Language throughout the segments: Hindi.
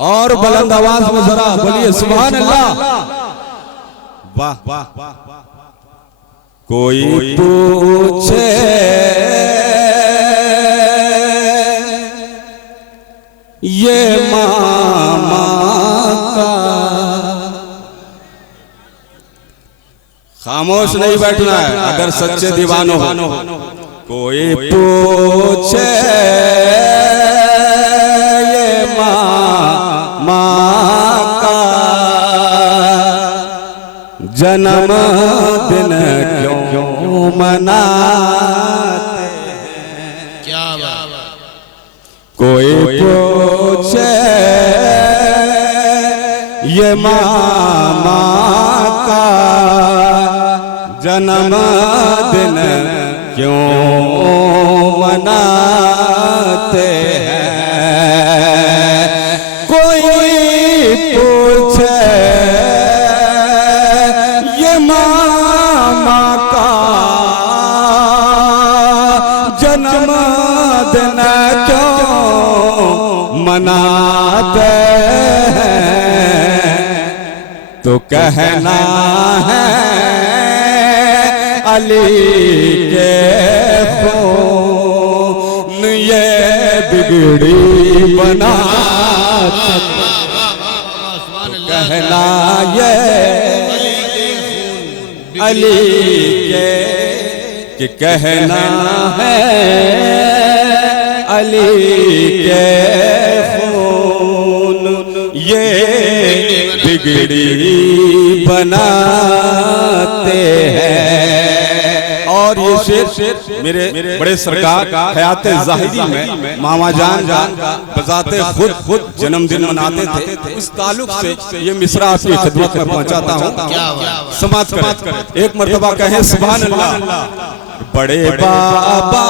और बुलंद आवाज में जरा बोलिए सुभान अल्लाह। वाह वाह। कोई पूछे ये मामा का, खामोश नहीं बैठना है अगर सच्चे दीवानो हो। कोई पूछे ये मामा का जन्म दिन क्यों मनाते हैं। क्या बात। कोई पूछे ये मामा का जन्म दिन क्यों मनाते हैं। कोई पूछे ये मामा का जन्म दिन क्यों मनाते हैं, तो कहना है अली के खून ये बिगड़ी बना, कहना ये अली के, कि कहना है अली के खून ये बिगड़ी बनाते हैं। और ये शेर मेरे बड़े सरकार हयात ज़ाहिरी में मामा जान बजाते खुद जन्मदिन मनाते थे। इस ताल्लुक से ये मिसरा आपकी खिदमत में पहुंचाता हूँ। समाज करें एक मर्तबा कहें सुभान अल्लाह। बड़े बाबा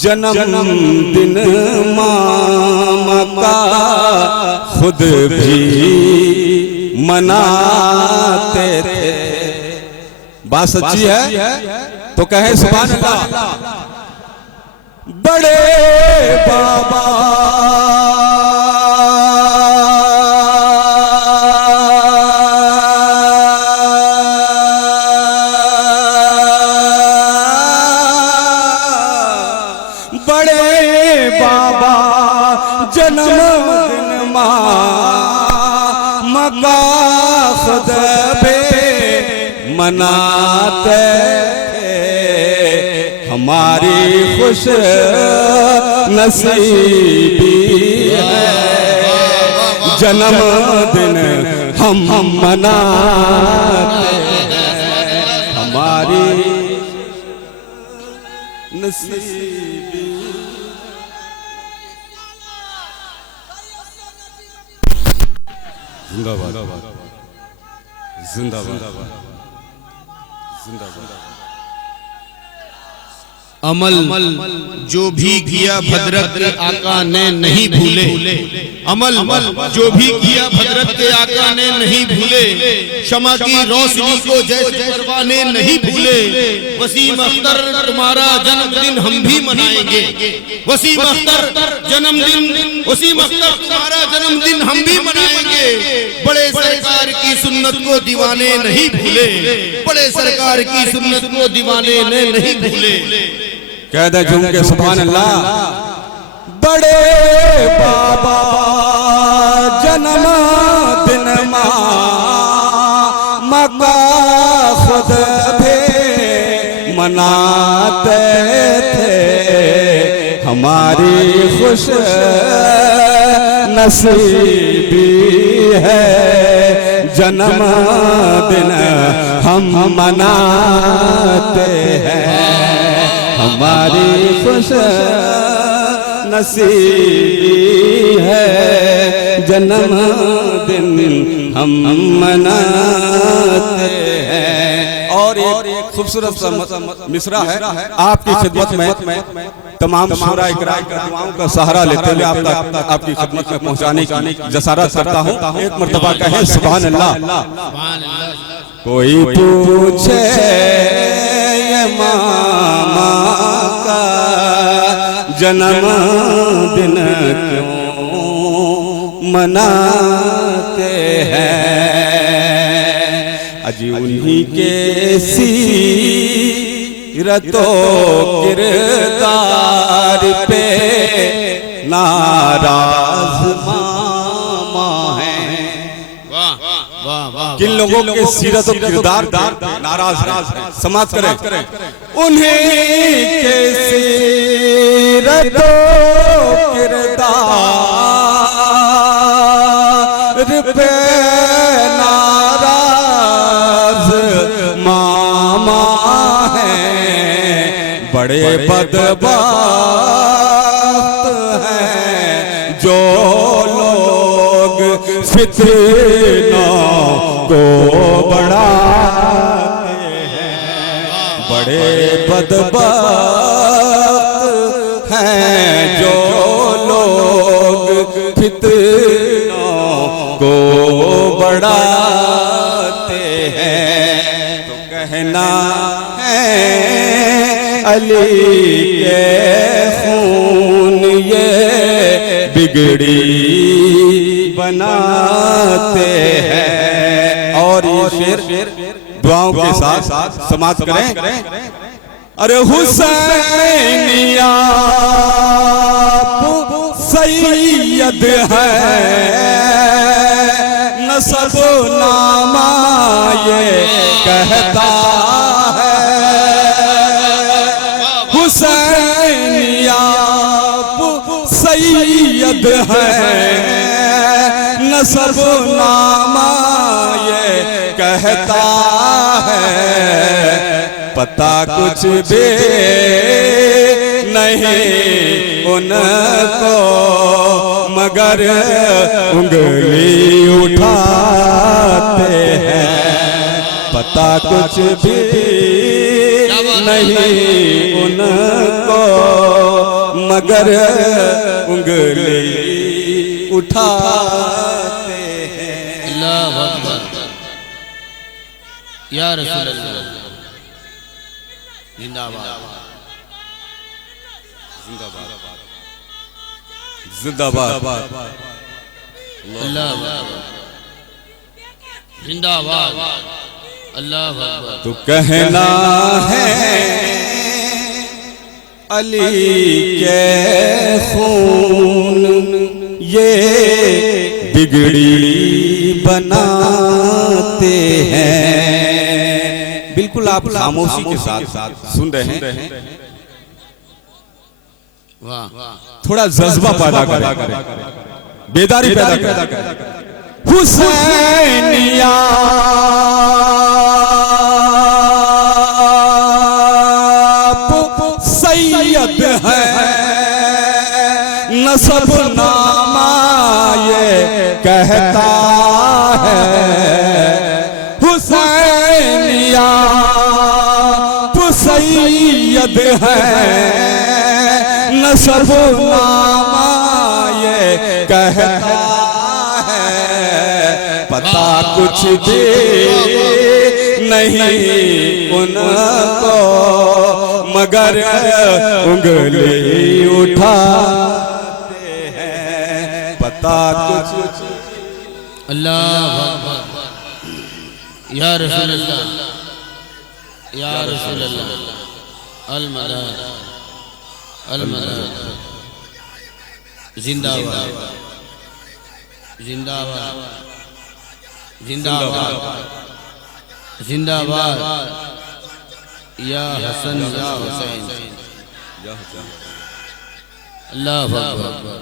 जन्मदिन मामा का खुद भी मनाते थे। बात सच्ची है तो कहे सुभान अल्लाह। बड़े बाबा जन्मदिन मामा का खुद भी मनाते थे। हमारी खुश नसीबी है जन्मदिन हम मनाते हैं। हमारी नसीबी जिंदाबाद जिंदाबाद जिंदाबाद। अमल जो भी किया भद्रक के आका ने नहीं भूले। अमल जो भी किया भद्रक के आका ने नहीं भूले। शमा की रोशनी को जैसे परवाने नहीं भूले। वसीम अख्तर तुम्हारा जन्मदिन हम भी मनाएंगे। वसीम अख्तर जन्मदिन, वसीम अख्तर तुम्हारा जन्मदिन हम भी मनाएंगे। बड़े सरकार की सुन्नत को दीवाने नहीं भूले। बड़े सरकार की सुन्नत को दीवाने ने नहीं भूले। कह दे झूम के सुभान अल्लाह। बड़े बाबा जन्मदिन मामा का खुद भी मनाते थे। हमारी खुश नसीबी है जन्मदिन हम मनाते हैं। हमारी खुश नसीबी है जन्मदिन हम मनाते हैं। और एक खूबसूरत सा मिसरा है आपकी खिदमत में तमाम शुरा इकराम का दुआओं का सहारा लेते हुए आपकी खिदमत में पहुंचाने की जसारत करता हूँ। एक मर्तबा कहें सुभान अल्लाह। कोई पूछे ये मामा का जन्मदिन क्यों मनाते हैं। अजी उन्हीं के सीरतो किरदार पे नाराज मामा हैं। वाह वाह वाह। किन लोगों के सीरत और किरदार नाराज हैं, समाप्त करें। उन्हीं के सीरत और किरदार पे नाराज मामा हैं। बड़े बदबख्त हैं जो लोग फितनों को बढ़ाते हैं। बड़े बदबख्त हैं जो लोग फितनों को बढ़ाते हैं। तो कहना है अली के खून ये बिगड़ी बनाते हैं। और ये शेर दुआओं के साथ समाप्त करें। अरे हुसैनिया सैयद है नसब नामा ये कहता है। हुसैनिया सैयद है नसब नामा ये कहता है। पता कुछ भी नहीं उनको मगर उंगली उठाते हैं। पता कुछ भी नहीं उनको मगर उंगली उठाते हैं। अल्लाह अकबर। या रसूल अल्लाह जिंदाबाद जिंदाबाद अल्लाह जिंदाबाद अल्लाह अकबर। तो कहना है अली के खून ये बिगड़ी बनाते हैं। बिल्कुल आप खामोशी के साथ सुन रहे हैं। वाह थोड़ा जज्बा पैदा करें, बेदारी पैदा करें। हुसैनिया सैयद है नसब नामा ये कहता है। हुसैनिया सैयद है नसब नामा ये कहता है। पता कुछ भी नहीं उनको मगर उंगली उठाते हैं। पता कुछ अल्लाह अकबर। या रसूल अल्लाह या रसूल अल्लाह अल मदद अल मदद। जिंदाबाद जिंदाबाद जिंदाबाद जिंदाबाद। या हसन या हुसैन अल्लाह अकबर।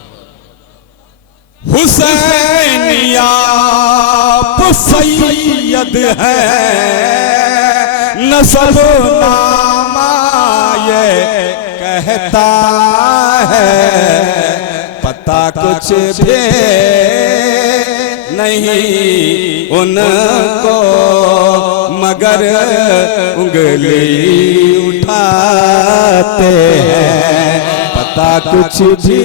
हुसैनिया सैयद है नसब नामा ये कहता है। पता कुछ भी नहीं उनको मगर उंगली उठाते हैं। पता कुछ भी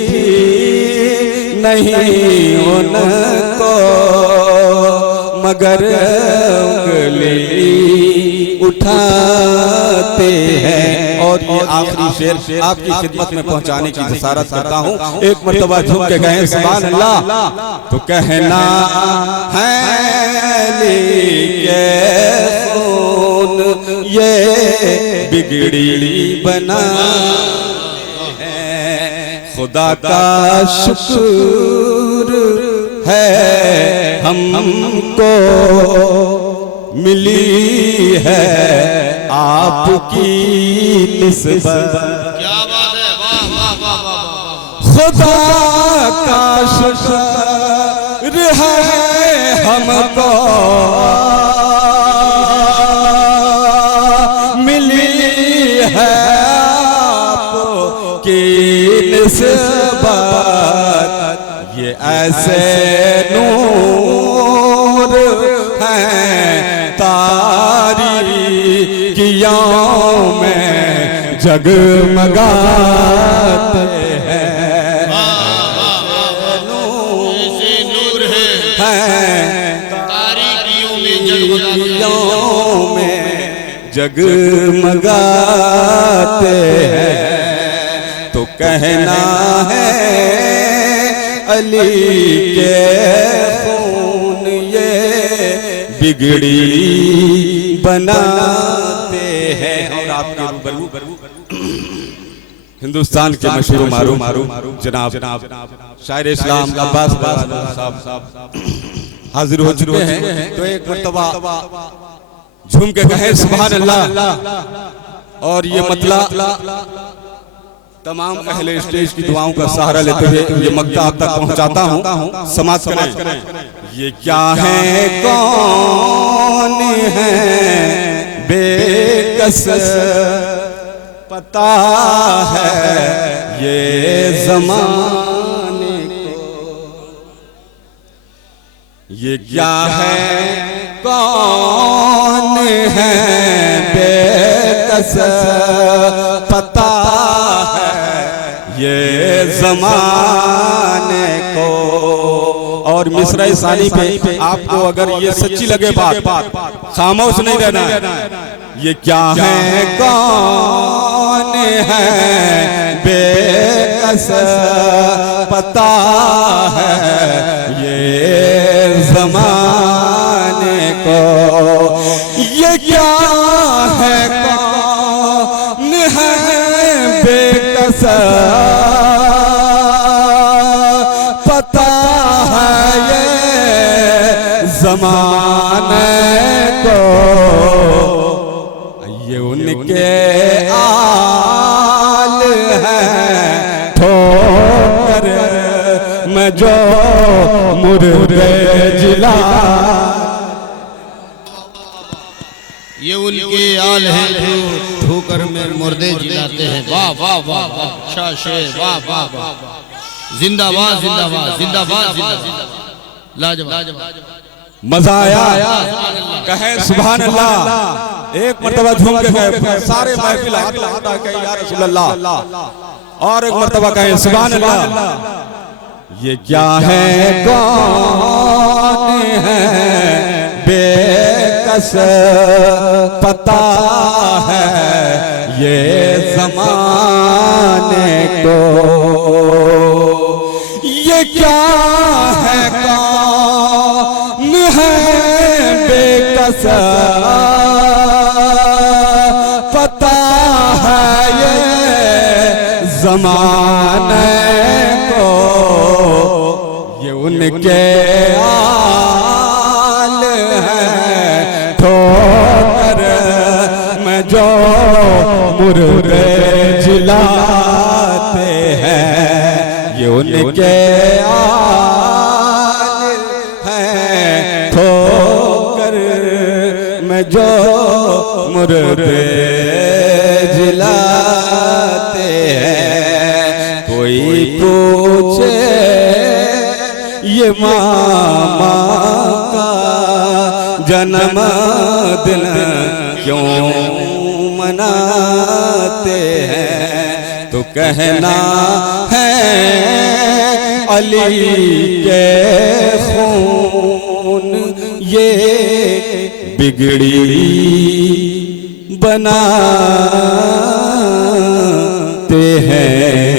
नहीं उनको मगर उंगली उठाते हैं। और ये आखिरी शेर आपकी खिदमत में पहुंचाने की जसारत करता हूँ। एक मर्तबा झुक के कहें सुभान अल्लाह, तो कहना है ये बिगड़ी बना है, खुदा का शुक्र है हमको मिली है आपकी निस्बत। क्या बात है, वाह वाह वाह वाह। खुदा का शुक्र है हमको मिली है आपकी निस्बत। ये ऐसे नूर हैं तारीकियों में जगमगाते हैं। ऐसे नूर हैं तारीकियों में जगमगाते हैं। तो कहना है अली के खून ये बिगड़ी बनाते हैं। और आपके रूबरू हिंदुस्तान के मशहूर मारूफ जनाब शायर इस्लाम अब्बास साहब हाजिर हो चुके हैं। तो एक मर्तबा झूम के कहे सुभान अल्लाह। और ये मतलब तमाम अहले स्टेज की दुआओं का सहारा लेते हुए ये मक्ता आप तक पहुंचाता हूं। समाज करें। ये क्या है कौन है बेकस पता है ये ज़माने को। ये क्या है कौन है बेकस पता ये ज़माने को। और मिसरा सानी पे आपको अगर ये सच्ची लगे बात खामोश नहीं रहना है। ये क्या है कौन है बेकस पता है ये ज़माने को। ये क्या है कौन है बेकस पता है ये ज़माने को। ये उनके आल है ठोकर में जो मुर्दे जिला। ये उनके आल हैं जो ठोकर में मुर्दे जिलाते हैं। वाह वाह वाह वाह, अच्छा शेर, वाह वाह वाह। जिंदाबाद जिंदाबाद जिंदाबाद जिंदाबाद, लाजवाब। मजा आया, कहे सुभान अल्लाह। एक मर्तबा झूम के कहे सारे महफिल हाथ लगा के या रसूल अल्लाह। और एक मर्तबा कहे सुभान अल्लाह। ये क्या है कौन है बेकस पता है ये ज़माने को। ये क्या है कौन है बेकस पता है ये ज़माने को। ये उनके आल है ठोकर में जो मुर्दे जिलाते हैं। ये उनके आल है ठोकर में जो मुर्दे जिलाते हैं। कोई पूछे ये मामा का जन्मदिन क्यों मनाते हैं। तो कहना है अली के खून ये बिगड़ी बनाते हैं।